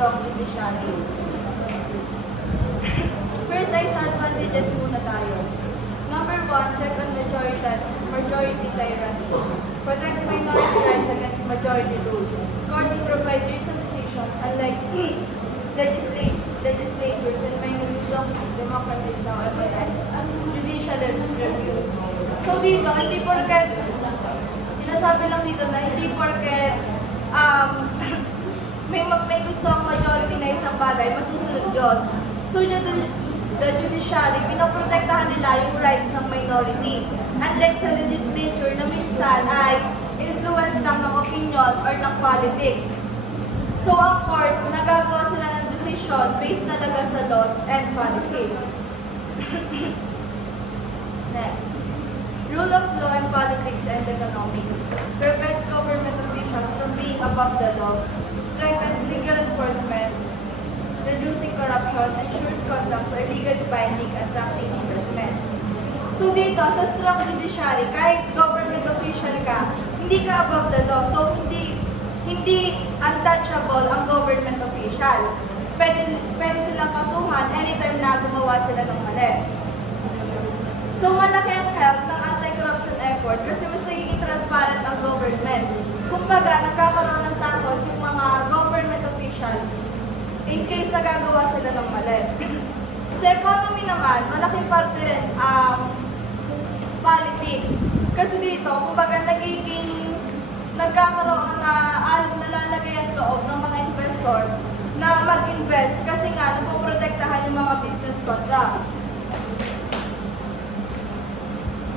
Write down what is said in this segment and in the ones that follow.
strong judiciaries. First ay sa advantages muna tayo. Number 1, check on majority tyranny. Protects minority rights against majority rule. Courts provide reasoned decisions unlike legislatures and many democracies now emphasize judicial review. So dito, hindi porket, sinasabi lang dito na hindi porket may gusto ang majority na isang bagay, masusunod yun. So the judiciary, pinoprotektahan nila yung rights ng minority. Unlike sa legislature na minsan ay influence lang ng opinion or ng politics. So ang court, nagagawa sila ng decision based talaga sa laws and policies. Next. Rule of law in politics and economics prevents government officials from being above the law, strengthens legal enforcement, reducing corruption, ensures contracts are legally binding, attracting investments. So dito, sa strong judiciary, kahit government official ka, hindi ka above the law. So hindi untouchable ang government official. Pwede silang kasuhan anytime na gumawa sila ng mali. So malaki ang help ng anti-corruption effort kasi mas nagiging transparent ang government. Kumbaga, nagkakaroon ng takot yung mga government official in case nagagawa sila ng mali. Sa economy naman, malaking parte rin ang politics. Kasi dito, kumbaga nagkakaroon na nalalagay ang loob ng mga investor na mag-invest kasi nga napoprotektahan yung mga business contracts.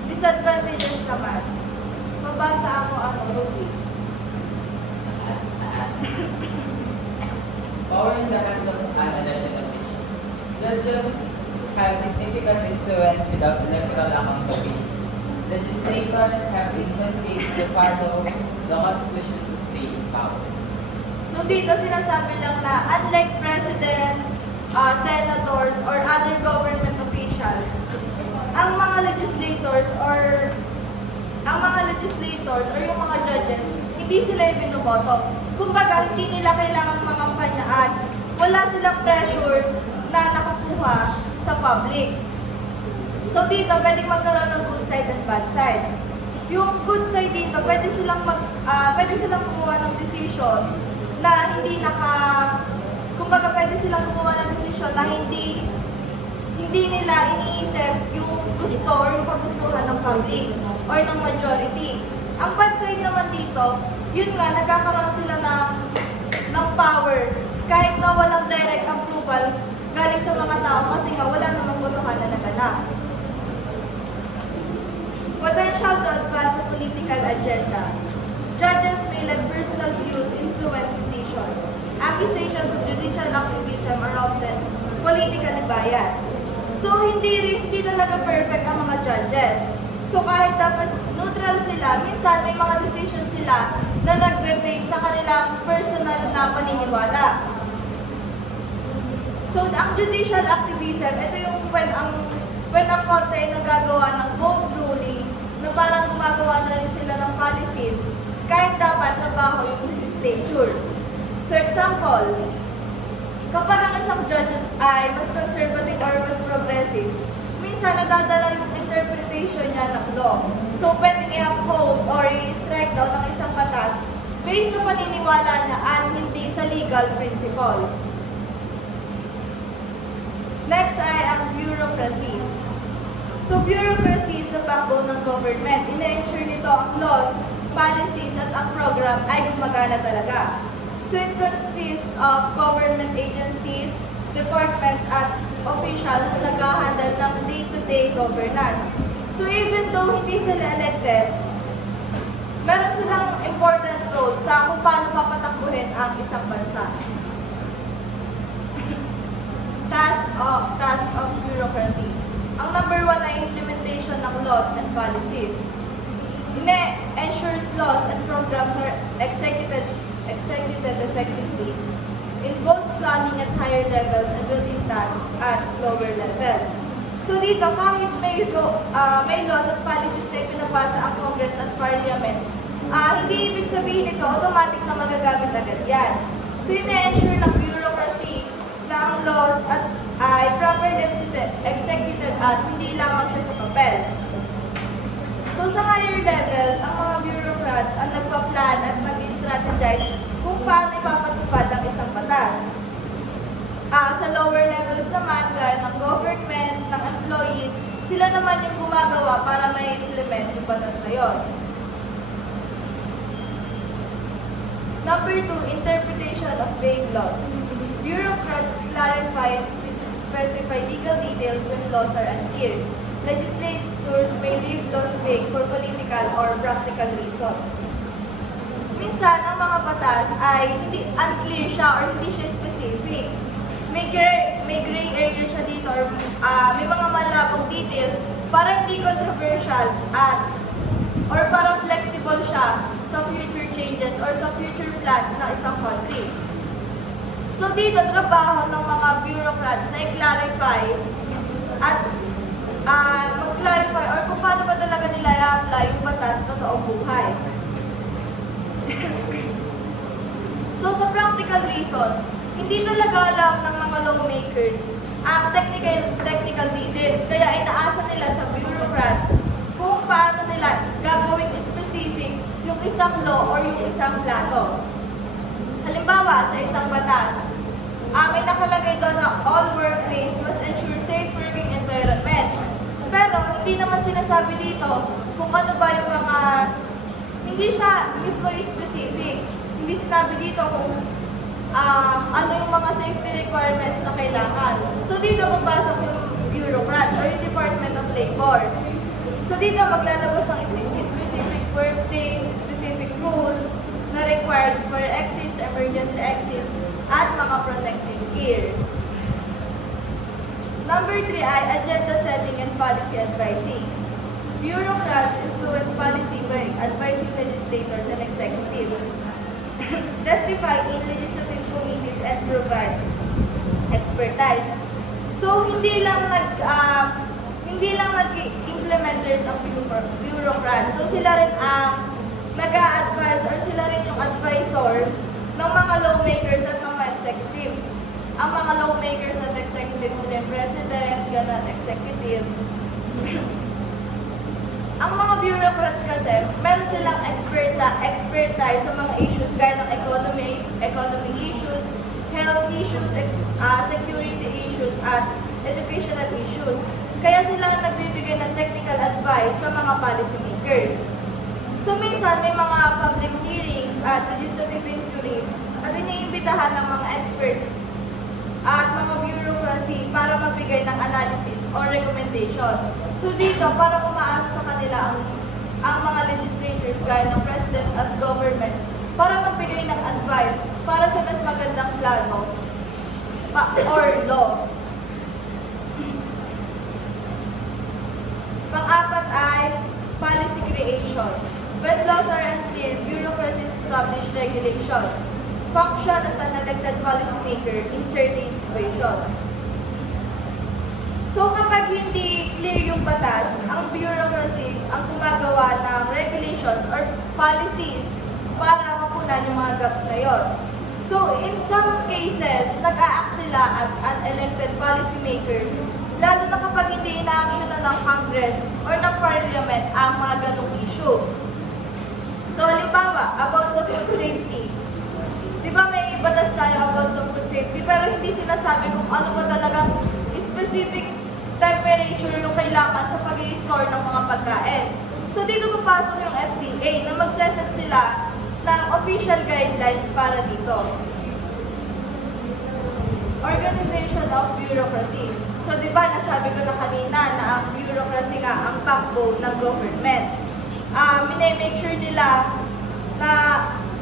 Disadvantages naman. Mabasa ako Ruby. Power in the hands of unelected officials. Judges have significant influence without electoral accountability. Legislators have incentives to follow the Constitution to stay in power. So dito sinasabi lang na unlike presidents, senators, or other government officials, ang mga legislators or yung mga judges, hindi sila yung binoboto. Kumbaga, hindi nila kailangan makampanyaan. Wala silang pressure na nakukuha sa public. So dito, pwedeng magkaroon ng good side and bad side. Yung good side dito, pwede silang gumawa ng decision na kumbaga pwede silang gumawa ng decision na hindi nila iniisip yung gusto or yung kagustuhan ng public or ng majority. Ang bad side naman dito, yun nga, nagkakaroon sila ng power kahit na walang direct approval galing sa mga tao kasi nga wala namang botohan na naganap. Potential to advance a political agenda. Judges may let personal views influence decisions. Accusations of judicial activism are often politically biased. So, hindi talaga perfect ang mga judges. So, kahit dapat neutral sila, minsan may mga decision sila na nagbe-base sa kanilang personal na paniniwala. So, ang judicial activism, ito yung when ang korte ay nagagawa ng bold ruling na parang gumagawa na rin sila ng policies kahit dapat trabaho yung legislature. So, example, kapag ang isang judge ay mas conservative or mas progressive, minsan nadadala yung interpretation niya ng law. So, pwedeng i-uphold or i-strike daw ng isang batas based sa paniniwala niya at hindi sa legal principles. Next ay ang bureaucracy. So, bureaucracy is the backbone ng government. Ina-ensure nito ang laws, policies, at ang program ay gumagana talaga. So, it consists of government agencies, departments, at officials na nag-handle ng day-to-day governance. So, even though hindi sila elected, meron silang important role sa kung paano papatakbuhin ang isang bansa. Task of bureaucracy. Ang number 1 ay implementation ng laws and policies. Ensures laws and programs are executed effectively. Involves planning at higher levels and routine tasks at lower levels. So dito, kahit may laws at policies na pinapasa ang Congress at Parliament, hindi ibig sabihin ito automatic na magagamit agad yan. So ina-ensure ng bureaucracy laws at ay properly executed at hindi lamang siya sa papel. So sa higher levels, ang mga bureaucrats ang nagpa-plan at nag-strategize kung paano ipapatupad ang isang batas. Sa lower levels naman, gaya ng government, ng employees, sila naman yung gumagawa para may implement yung batas na yun. Number 2, interpretation of vague laws. Bureaucrats clarify and specify legal details when laws are unclear. Legislators may leave laws vague for political or practical reasons. Minsan, ang mga batas ay hindi unclear siya or hindi siya specific. May gray area siya dito or may mga malabong details para hindi controversial or para flexible siya sa future changes or sa future plans ng isang country. So dito, trabaho ng mga bureaucrats na i-clarify at mag-clarify or kung paano ba talaga nila i-apply yung batas sa totoong buhay. So sa practical reasons, hindi talaga alam ng mga lawmakers ang technical details. Kaya inaasa nila sa bureaucrats kung paano nila gagawing specific yung isang law or yung isang plano. Halimbawa, sa isang batas, may nakalagay doon na all workplace must ensure safe working environment. Pero hindi naman sinasabi dito kung ano ba yung mga, hindi siya mismo specific. Hindi sinabi dito kung ano yung mga safety requirements na kailangan. So dito papasok yung bureaucrat or yung Department of Labor. So dito maglalabas ng specific workplace, specific rules na required for exits, emergency exits, at mga protective gear. Number 3 ay agenda setting and policy advising. Bureaucrats influence policy by advising legislators and executives, testify in legislative committees, and provide expertise. So hindi lang nag-implementers ang bureaucrats. So sila rin ang nag-a-advise or sila rin yung advisor ng mga lawmakers at mga executives. Ang mga lawmakers at executives sila yung president, ganun, executives. Ang mga bureaucrats kasi, meron silang expertise sa mga issues gaya ng economy issues, health issues, security issues, at educational issues. Kaya sila ang nagbibigay ng technical advice sa mga policy makers. So minsan may mga public hearings at legislative inquiries at iniimbitahan ng mga expert at mga bureaucracy para magbigay ng analysis or recommendation. So dito, para umaasa sa kanila ang mga legislators gaya ng president at government para magbigay ng advice para sa mas magandang plano or law. Pang-apat ay policy creation. When laws are unclear, bureaucracies establish regulations, function as an elected policymaker in certain situations. So kapag hindi clear yung batas, ang bureaucracies ang gumagawa ng regulations or policies para mapunan yung mga gaps na yon. So in some cases, nag-a-act sila as unelected policymakers, lalo na kapag hindi ina-actionan ng Congress or ng Parliament ang mga ganong issue. So halimbawa, about sa food safety. Di ba may batas tayo about sa food safety, pero hindi sinasabi kung ano ba talagang specific temperature yung kailangan sa pag-i-store ng mga pagkain. So dito papasok yung FDA na magseset sila ng official guidelines para dito. Organization of bureaucracy. So di ba nasabi ko na kanina na ang bureaucracy nga ang backbone ng government. Minay-make sure nila na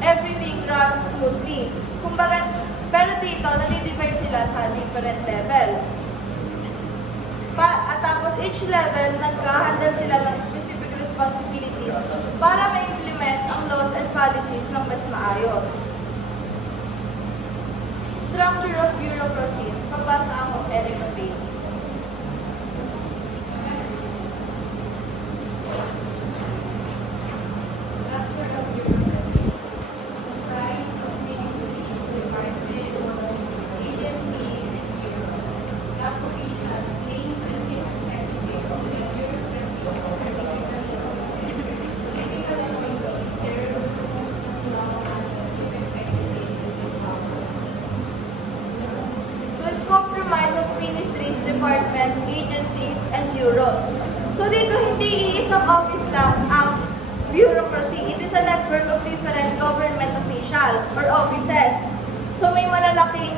everything runs smoothly. Kumbaga, pero dito, nadi-divide sila sa different level. At tapos, each level, nagka-handle sila ng specific responsibilities para ma-implement ang laws and policies ng mas maayos. Structure of bureaucracies. Pabasa ako, Erica Payne.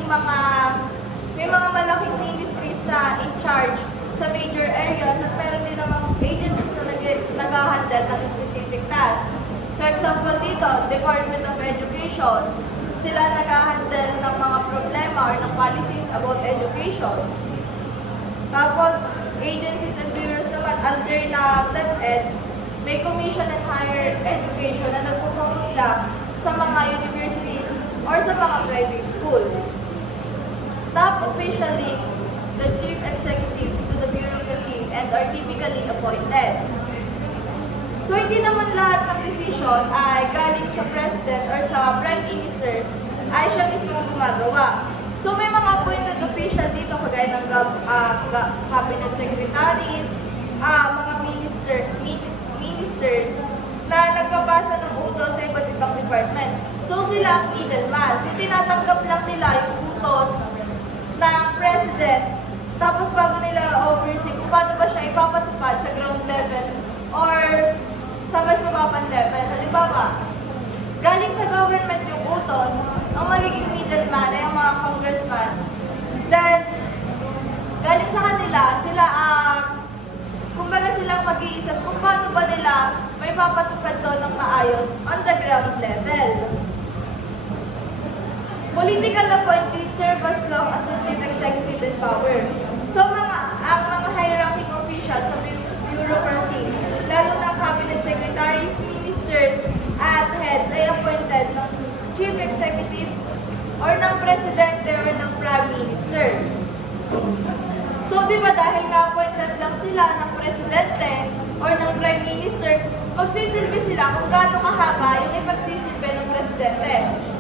may mga malaking ministries na in charge sa major areas at meron din namang agencies na nag-handle ng specific task. So example dito, Department of Education. Sila nag-handle ng mga problema or ng policies about education. Tapos, agencies and bureaus naman under na DepEd, may Commission on Higher Education na nagpo-focus lang sa mga universities or sa mga private school. Top officially, the chief executive to the bureaucracy and are typically appointed. So, hindi naman lahat ng decision ay galing sa president or sa prime minister ay siya mismo gumagawa. So, may mga appointed official dito kagaya ng cabinet secretaries, mga ministers na nagpapasa ng utos sa iba't ibang departments. So, sila ang middleman. So, tinatanggap lang nila yung utos ng president tapos bago nila oversee kung paano ba siya ipapatupad sa ground level or sa mas mababang level. Halimbawa, galing sa government yung utos, ang magiging middleman ay ang mga congressman. Then, galing sa kanila, sila kumbaga silang mag-iisip kung paano ba nila may papatupad doon ng maayos on the ground level. Political appointees serve as long as the chief executive in power. So, ang mga high-ranking officials sa bureaucracy, lalo ng cabinet secretaries, ministers, at heads ay appointed ng chief executive or ng presidente or ng prime minister. So, di ba dahil nga appointed lang sila ng presidente or ng prime minister, magsisilbi sila kung gaano kahaba yung ipagsisilbi ng presidente.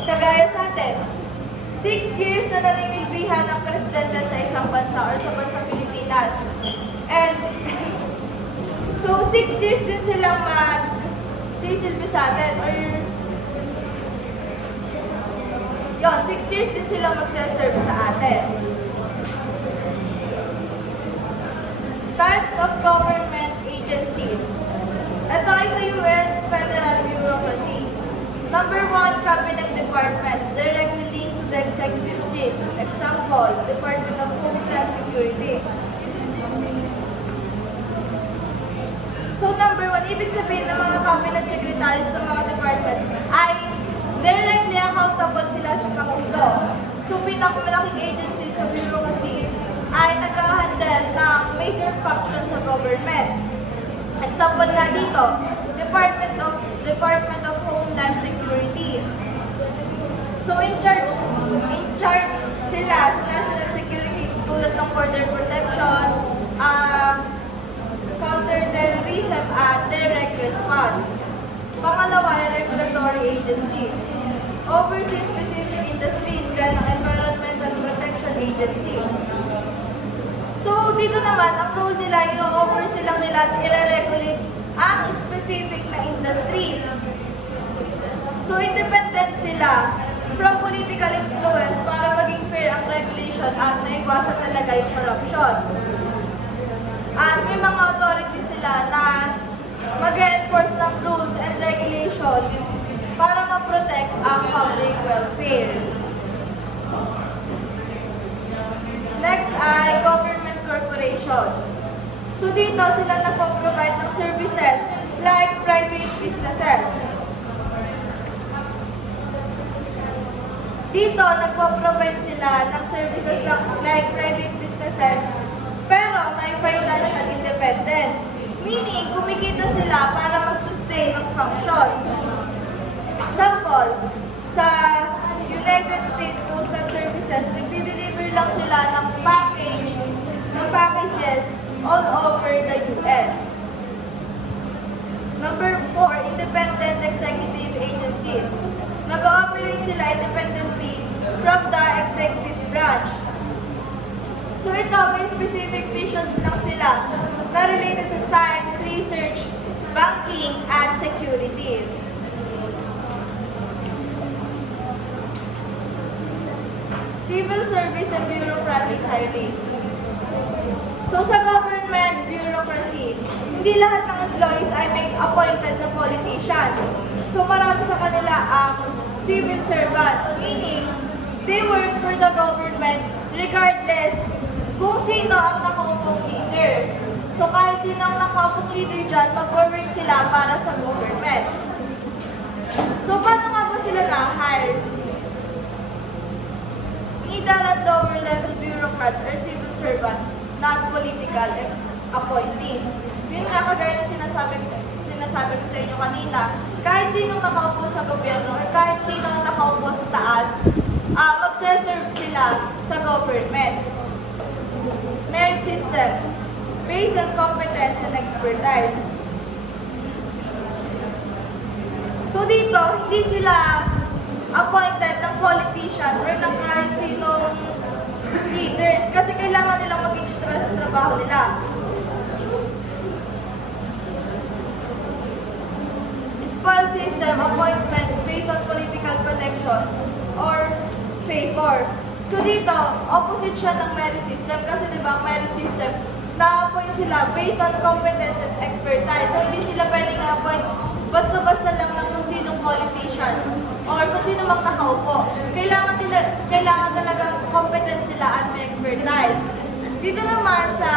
Kagaya sa atin, 6 years na naninilbihan ng presidente sa isang bansa or sa bansang Pilipinas. And, so 6 years din silang magsisilbi sa atin or yun, 6 years din silang magsiserve sa atin. Types of government agencies. Ito ay sa US federal bureaucracy. Number 1, cabinet departments, directly linked to the executive chief. Example, Department of Homeland Security. So number 1, ibig sabihin ng mga cabinet secretaries sa mga departments ay directly accountable sila sa Pangulo. So pinakamalaking agency sa bureaucracy ay nag-handle ng major functions sa government. Example nga dito, Department of Homeland Security. So in charge sila sa national security tulad ng border protection, counter-terrorism at direct response. Pangalawa ay regulatory agencies. Overseas specific industries gaya ng Environmental Protection Agency. So, dito naman, ang role nila, i-oversee lang nila at i-regulate ang specific na industries. So, independent sila from political influence para maging fair ang regulation at maiwasan talaga yung corruption. At may mga authority sila na mag-enforce ng rules and regulations para ma-protect ang public welfare. Next ay government corporation. So dito sila nagpo-provide ng services like private businesses. Dito nagpo-provide sila ng services like private businesses pero may financial independence. Meaning, kumikita sila para mag-sustain ng function. Example, sa United States Postal Services, nagdi-deliver lang sila ng packages all over the US. Number 4, independent executive agencies. Nag-ooperate sila independently from the executive branch. So ito, may specific missions lang sila na related sa science, research, banking, at security. Civil service and bureaucratic hirings. So sa government bureaucracy, hindi lahat ng employees ay may appointed na politicians. So marami sa kanila ang civil servants, meaning They work for the government regardless kung sino ang nakaupong leader. So kahit sino ang nakaupong leader dyan, mag-work sila para sa government. So paano nga ba sila na-hire? Middle and lower level bureaucrats or civil servants, not political appointees. Yun nga kagaya ng sinasabi ko sa inyo kanina, kahit sinong nakaupo sa gobyerno or kahit sino ang nakaupo sa taas, magse-serve sila sa government. Merit system, based on competence and expertise. So dito, hindi sila appointed ng politicians or ng kahit sinong leaders kasi kailangan nilang maging neutral sa trabaho nila. Spoil system, appointments based on political connections or favor. So dito, opposite siya ng merit system kasi diba ang merit system, na-appoint sila based on competence and expertise. So hindi sila pwedeng appoint basta-basta lang ng kung sinong politicians or kung sino mang nakaupo. Kailangan talagang competent sila at may expertise. Dito naman sa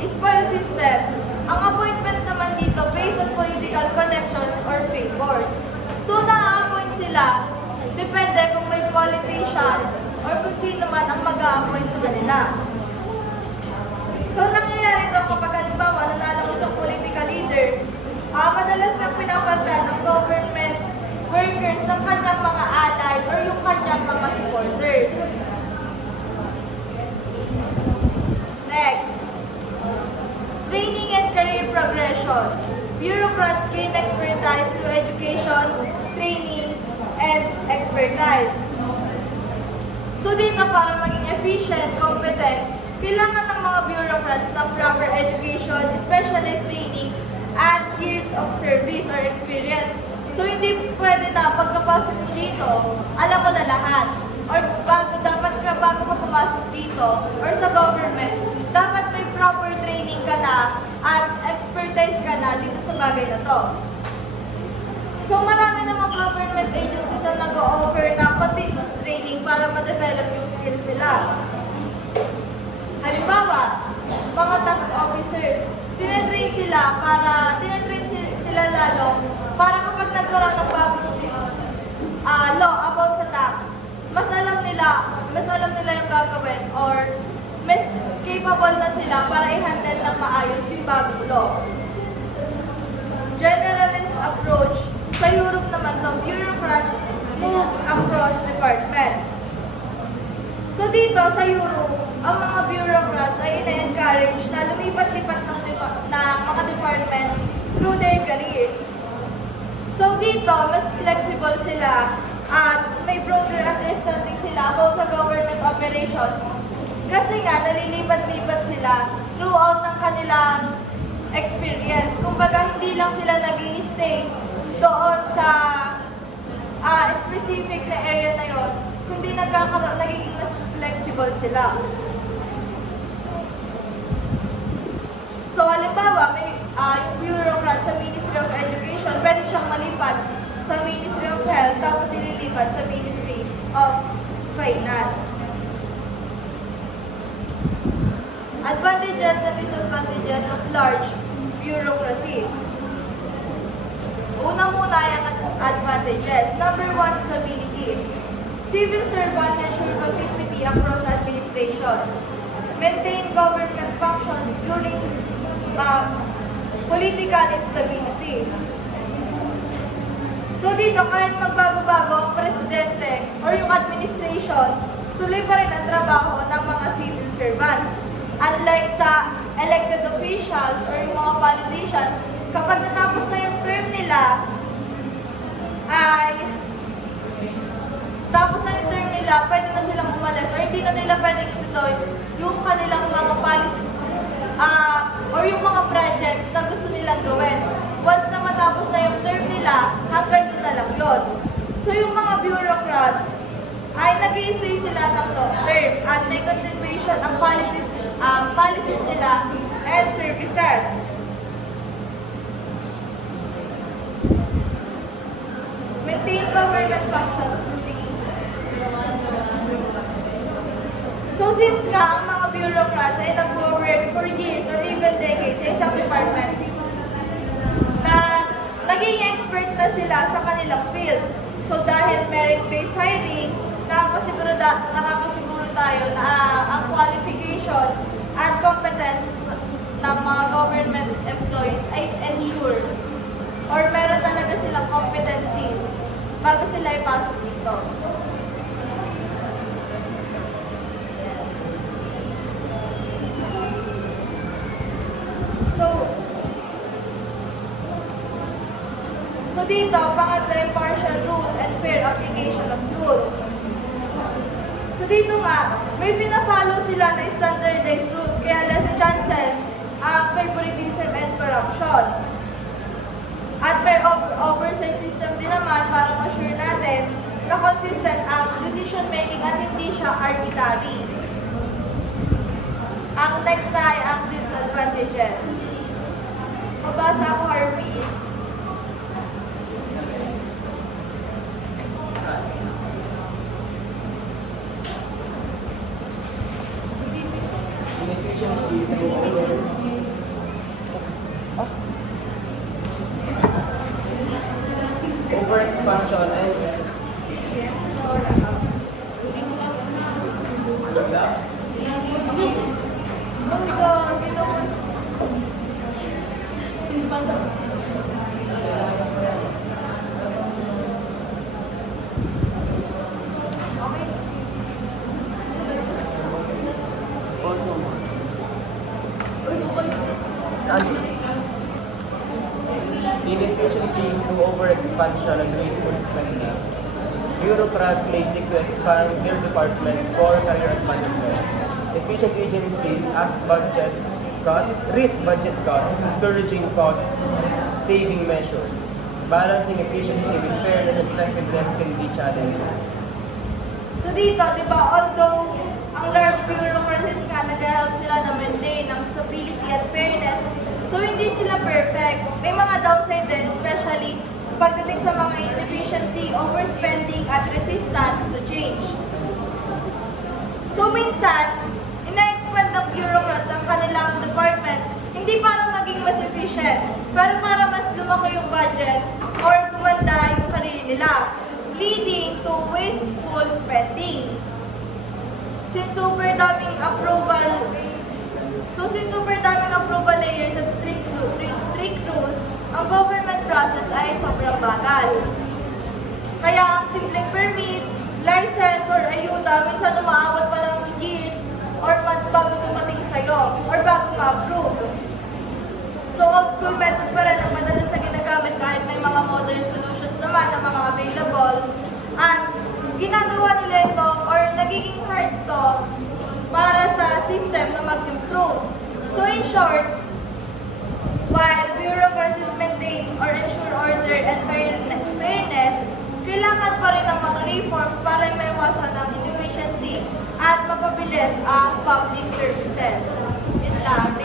spoil system, ang appointment naman dito based on political connections or favors. So na-appoint sila, depende kung may politician or kung sino man ang mag-a-appoint sa kanila. So nangyayari ito kapag halimbawa nanalo isang political leader, madalas na pinapalitan ng government workers ng kanyang mga allied or yung kanyang mga supporters. Next, training and career progression. Bureaucrats gain expertise through education, training, and expertise. So dito para maging efficient, competent, kailangan ng mga bureaucrats ng proper education, specialized training, at years of service or experience. So hindi pwede na pagkapasok mo dito, alam mo na lahat. Or bago ka pumasok dito or sa government, dapat may proper training ka na at expertise ka na dito sa bagay na to. So marami namang government agencies na nag-o-offer ng continuous training para ma-develop yung skills nila. Halimbawa, mga tax officers, tinetrain sila lalo para kapag nagkaroon ng bagong law about sa tax, mas alam nila yung gagawin or mas capable na sila para i-handle ng maayos yung bagong law. Generalist approach. Sa Europe naman to, bureaucrats move across department. So dito sa Europe, ang mga bureaucrats ay ina-encourage na lumipat-lipat ng mga department through their careers. So dito, mas flexible sila at may broader understanding sila about sa government operation kasi nga nalilipat-lipat sila throughout ng kanilang experience. Kumbaga, hindi lang sila nag-i-stay doon sa specific na area na yon, kundi nagiging mas flexible sila. So, halimbawa, may yung bureaucrat sa Ministry of Education, pwede siyang malipat sa Ministry of Health, tapos ililipat sa Ministry of Finance. Advantages and disadvantages of large bureaucracy. Una muna ay ang advantages. Number 1, stability. Civil servants ensure continuity across administrations. Maintain government functions during political instability. So dito, kahit magbago-bago ang presidente or yung administration, tuloy pa rin ang trabaho ng mga civil servants. Unlike sa elected officials or yung mga politicians, kapag natapos na yung term nila, pwede na silang umalis or hindi na nila pwedeng ituloy yung kanilang mga policies or yung mga projects na gusto nilang gawin. Once na matapos na yung term nila, hanggang doon na lang yun. So yung mga bureaucrats ay nag-i-stay sila ng long term at may continuation ang policies nila and services. Maintain government functions during So since nga ang mga bureaucrats ay nag-work for years or even decades sa isang department, na naging expert na sila sa kanilang field. So dahil merit-based hiring, nakakasiguro tayo na ang qualifications at competence ng mga government employees ay ensured or meron talaga silang competencies bago sila ipasok dito. So dito, pangatlo yung partial rule and fair application of rule. So dito nga, may pina-follow sila na standardized rules kaya less chances ang favoritism and corruption. At may oversight system din naman para ma-sure natin na consistent ang decision making at hindi siya arbitrary. Ang next na ay ang disadvantages. Mabasa ako, Harvey. Inefficiency through overexpansion and inefficiency through overexpansion and wasteful spending. Bureaucrats may seek to expand their departments for career advancement. Efficient agencies ask budget cuts, risk budget cuts, discouraging cost-saving measures. Balancing efficiency with fairness and effectiveness can be challenging. So dito, di ba, although ang large bureaucracies nga nag-help sila na maintain ang stability at fairness, so hindi sila perfect. May mga downside din, especially pagdating sa mga inefficiency, overspending, at resistance to change. So minsan, ina-expand ng bureaucrats ang kanilang departments, hindi para maging mas efficient, pero para mas lumaki yung budget or gumanda yung career nila, leading to wasteful spending. Since super daming approval layers at strict rules, ang government process ay sobrang bagal. Kaya ang simpleng permit, license, or ayuda, minsan umaabot pa ng years or months bago dumating sa'yo or bago ma-approve. So old school method pa rin ang madalas na ginagamit kahit may mga modern solutions naman na mga available. At ginagawa nila ito or nagiging hard to para sa system na mag-improve. So in short, while bureaucracies maintain or ensure order and fairness, kailangan pa rin ng mga reforms para maiwasan ang inefficiency at mapabilis ang public services. Yun lang.